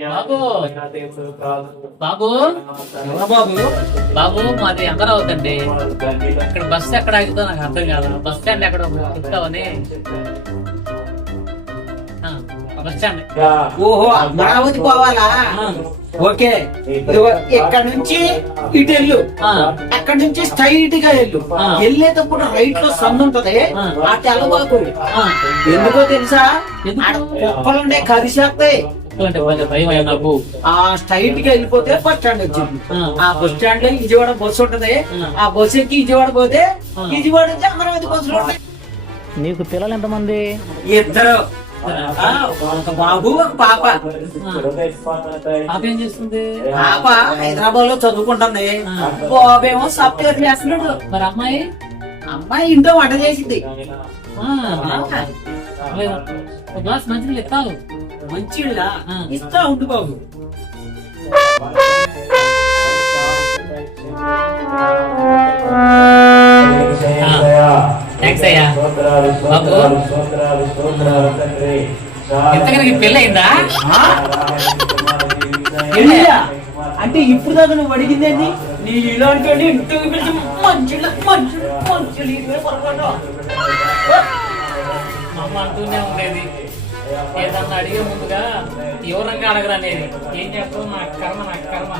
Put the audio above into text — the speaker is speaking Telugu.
బాబు బాబు బాబు బాబు మాది అమరావతి అండి. ఇక్కడ బస్సు ఎక్కడ ఆగుతుందో నాకు అర్థం కాదు. బస్ స్టాండ్ ఎక్కడ చెప్తావని. Bus stand. ఓహో, అమరావతి పోవాలా? ఓకే, ఇక్కడ నుంచి ఇటు వెళ్ళు, అక్కడ నుంచి స్ట్రైట్ గా వెళ్ళు. వెళ్ళేటప్పుడు రైట్ లో సందు ఉంటది, ఆ తెల్లబాకు. ఎందుకో తెలుసా? కుక్కలుండే కరిసేస్తాయి. ఆ స్ట్రైట్ గా వెళ్ళిపోతే బస్ స్టాండ్ వచ్చింది. ఆ బస్ స్టాండ్ లో విజయవాడ బస్సు ఉంటది. ఆ బస్సు ఎక్కి విజయవాడ పోతే విజయవాడ నుంచి అమరావతి బస్సులు ఉంటాయి. నీకు పిల్లలు ఎంతమంది? ఇద్దరు, ఒక బాబు ఒక పాప. పాప ఏం చేస్తుంది? పాప హైదరాబాద్ లో చదువుకుంటుంది, బాబేమో సాఫ్ట్వేర్ చేస్తున్నాడు. మరి అమ్మాయి? అమ్మాయి ఇంట్లో వంట చేసింది. గ్లాస్ మంచిగా ఎత్తాలు. మంచిళ్ళ ఇస్తా ఉండు బాబు. థ్యాంక్స్ అయ్యా. బాబు ఎంతకీ పెళ్ళి అయిందా? అంటే ఇప్పుడు దాకా నువ్వు అడిగిందేంటి? నీ ఇలాంటి ఇంటికి పిలిచి మంచిళ్ళ మంచి మంచి మా అమ్మ అంటూనే ఉండేది, ఏదన్నా అడిగే ముందుగా తీవ్రంగా అడగరా అనేది. ఏం చెప్పడం, నా కర్మ నా కర్మ.